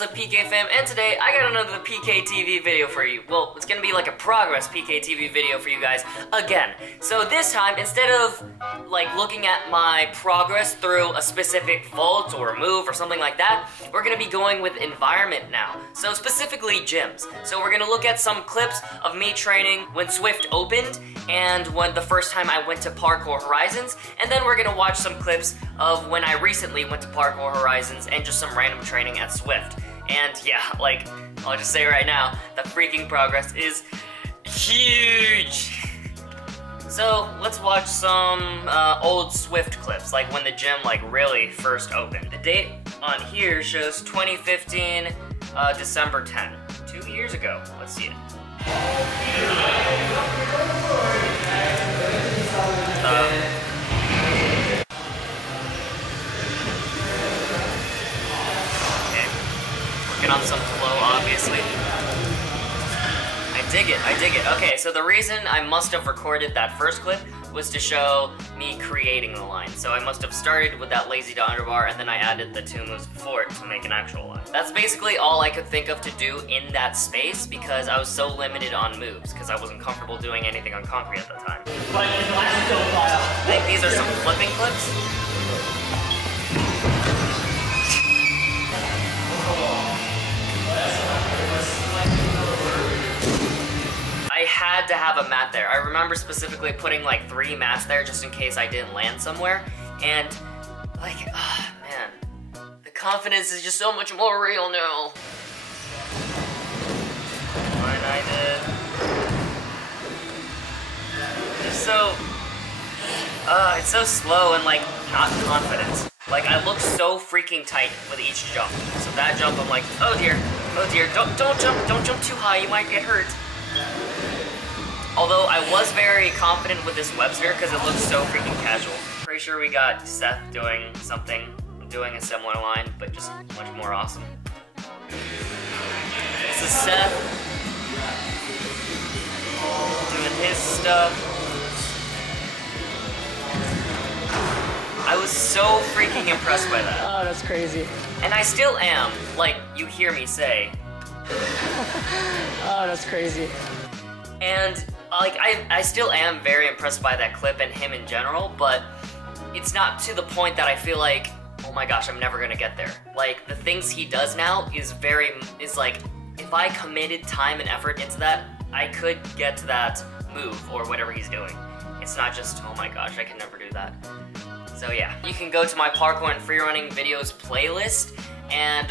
is up, PK fam? And today I got another PKTV video for you. Well, it's gonna be like a progress PKTV video for you guys again. So this time, instead of like looking at my progress through a specific vault or move or something like that, we're gonna be going with environment now. So specifically gyms. So we're gonna look at some clips of me training when Swift opened and when the first time I went to Parkour Horizons, and then we're gonna watch some clips of when I recently went to Parkour Horizons and just some random training at Swift. And yeah, like, I'll just say right now, the freaking progress is huge. So let's watch some old Swift clips, like when the gym like really first opened. The date on here shows 2015, December 10, 2 years ago. Let's see it. Working on some flow, obviously. I dig it. Okay, so the reason I must have recorded that first clip was to show me creating the line. So I must have started with that lazy to underbar, and then I added the 2 moves before it to make an actual line. That's basically all I could think of to do in that space because I was so limited on moves, because I wasn't comfortable doing anything on concrete at the time. I think these are some flipping clips. I had to have a mat there. I remember specifically putting like 3 mats there just in case I didn't land somewhere. And like, man, the confidence is just so much more real now. It's so slow and like not confident. Like I look so freaking tight with each jump. So that jump, I'm like, oh dear, don't jump too high, you might get hurt. Although I was very confident with this web sphere because it looks so freaking casual. Pretty sure we got Seth doing a similar line, but just much more awesome. This is Seth doing his stuff. I was so freaking impressed by that. Oh, that's crazy. And I still am, like you hear me say. Oh, that's crazy. And like I still am very impressed by that clip and him in general, but it's not to the point that I feel like, oh my gosh, I'm never gonna get there. Like the things he does now is like, if I committed time and effort into that, I could get to that move or whatever he's doing. It's not just, oh my gosh, I can never do that. So yeah, you can go to my parkour and freerunning videos playlist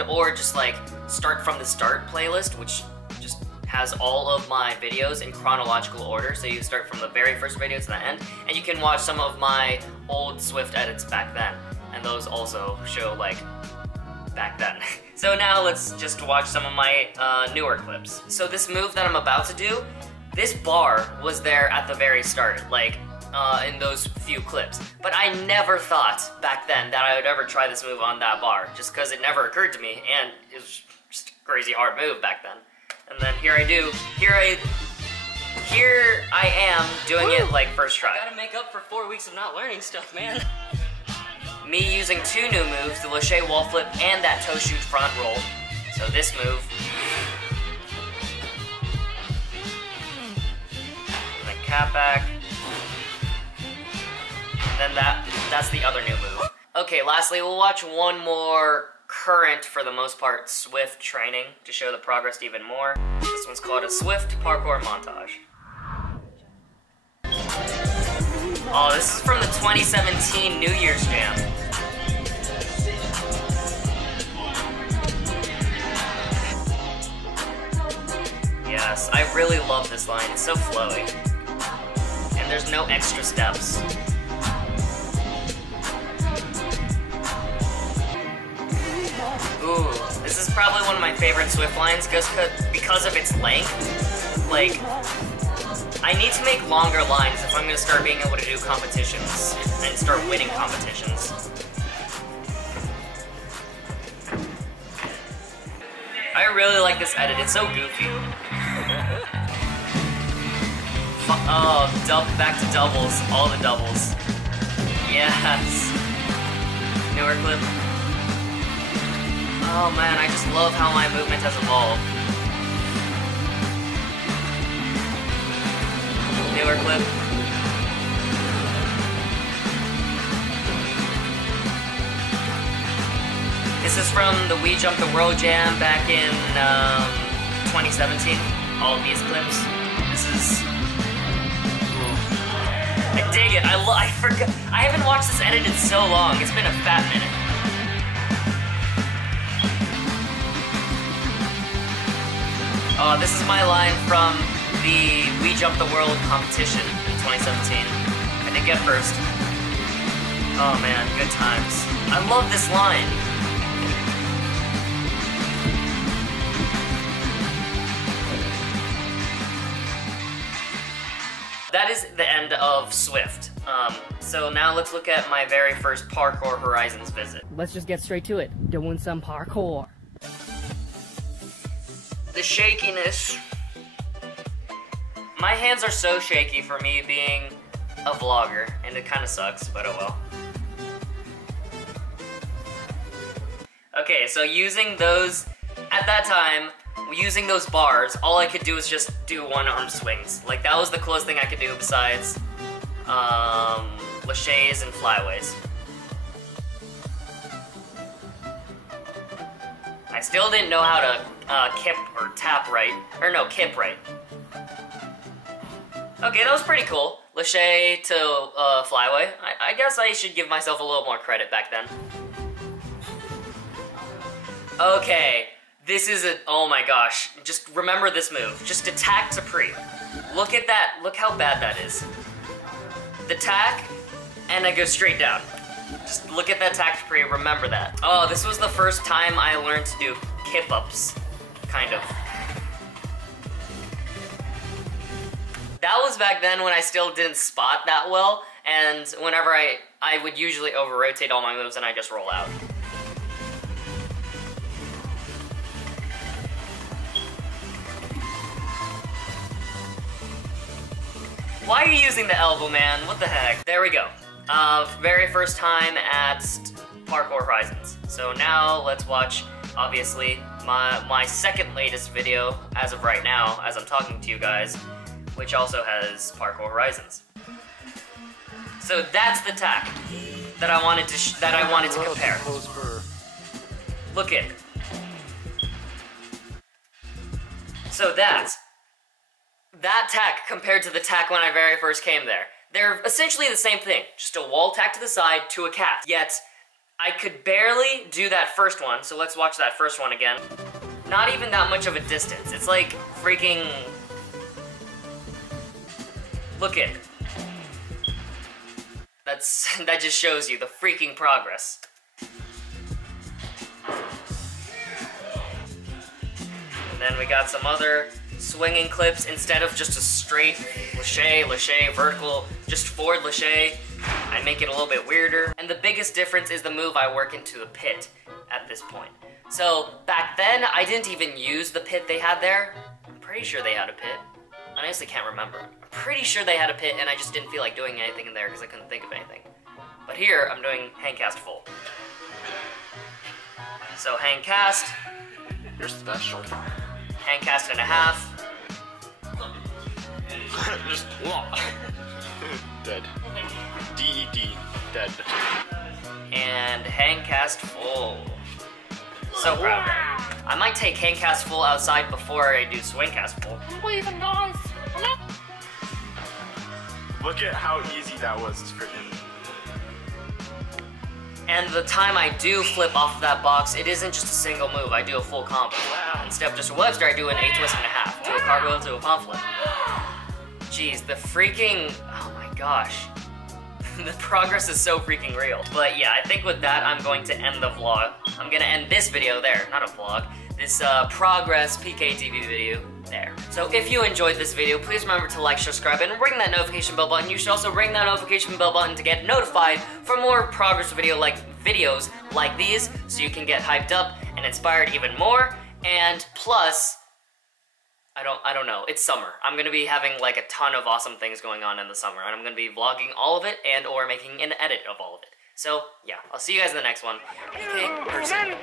or just like start from the start playlist, which just has all of my videos in chronological order. So you start from the very first video to the end, and you can watch some of my old Swift edits back then. And those also show like back then. So now let's just watch some of my newer clips. So this move that I'm about to do, this bar was there at the very start, like in those few clips. But I never thought back then that I would ever try this move on that bar, just because it never occurred to me, and it was just a crazy hard move back then. And then here I am doing it like first try. Gotta make up for 4 weeks of not learning stuff, man. Me using 2 new moves, the lache wall flip and that toe shoot front roll. So this move. And then cap back. And then that's the other new move. Okay, lastly, we'll watch one more current, for the most part, Swift training to show the progress even more. This one's called a Swift Parkour Montage. Oh, this is from the 2017 New Year's Jam. Yes, I really love this line. It's so flowy. And there's no extra steps. Ooh, this is probably one of my favorite Swift lines because of its length. Like, I need to make longer lines if I'm gonna start being able to do competitions and start winning competitions. I really like this edit, it's so goofy. Oh, back to doubles, all the doubles. Yes. Newer clip. Oh man, I just love how my movement has evolved. Newer clip. This is from the We Jump the World Jam back in 2017. All of these clips. This is... I dig it. I forgot. I haven't watched this edited so long. It's been a fat minute. This is my line from the We Jump the World competition in 2017. I did get first. Oh man, good times. I love this line. That is the end of Swift. So now let's look at my very first Parkour Horizons visit. Let's just get straight to it. Doing some parkour. The shakiness. My hands are so shaky for me being a vlogger, and it kind of sucks, but oh well. Okay, so using those, at that time, using those bars, all I could do was just do one-arm swings. Like, that was the coolest thing I could do besides, laches and flyaways. I still didn't know how to kip or tap right, or no, kip right. Okay, that was pretty cool. Lache to flyaway. I guess I should give myself a little more credit back then. Okay, this is a, oh my gosh. Just remember this move. Just a tack to pre. Look at that, look how bad that is. The tack, and I go straight down. Just look at that tack to pre, remember that. Oh, this was the first time I learned to do kip-ups, kind of. That was back then when I still didn't spot that well, and whenever I would usually over-rotate all my moves and I just roll out. Why are you using the elbow, man? What the heck? There we go. Very first time at Parkour Horizons. So now let's watch, obviously, my second latest video as of right now, as I'm talking to you guys, which also has Parkour Horizons. So that's the tack that I wanted to compare. Look at it. So that tack compared to the tack when I very first came there. They're essentially the same thing, just a wall tack to the side to a cast. Yet, I could barely do that first one, so let's watch that first one again. Not even that much of a distance. It's like freaking... Look at it. That just shows you the freaking progress. And then we got some other swinging clips instead of just a straight lache, vertical, just forward lache. I make it a little bit weirder. And the biggest difference is the move I work into the pit at this point. So back then, I didn't even use the pit they had there. I'm pretty sure they had a pit. I honestly can't remember. I'm pretty sure they had a pit and I just didn't feel like doing anything in there because I couldn't think of anything. But here, I'm doing hang cast full. So hang cast. You're special. Hang cast and a half. Just dead. D-E-D. Dead. And hang cast full. So proud of that. I might take hang cast full outside before I do swing cast full. Look at how easy that was. It's freaking... And the time I do flip off of that box, it isn't just a single move, I do a full combo. Instead of just a Webster, I do an A-twist and a half, to a cartwheel, to a palm flip. Jeez, the freaking, oh my gosh. The progress is so freaking real. But yeah, I think with that, I'm going to end the vlog. I'm gonna end this video there, not a vlog. This progress PKTV video there. So if you enjoyed this video, please remember to like, subscribe, and ring that notification bell button. You should also ring that notification bell button to get notified for more progress videos like these, so you can get hyped up and inspired even more. And plus, I don't know, it's summer. I'm gonna be having like a ton of awesome things going on in the summer, and I'm gonna be vlogging all of it and or making an edit of all of it. So, yeah, I'll see you guys in the next one. PK person.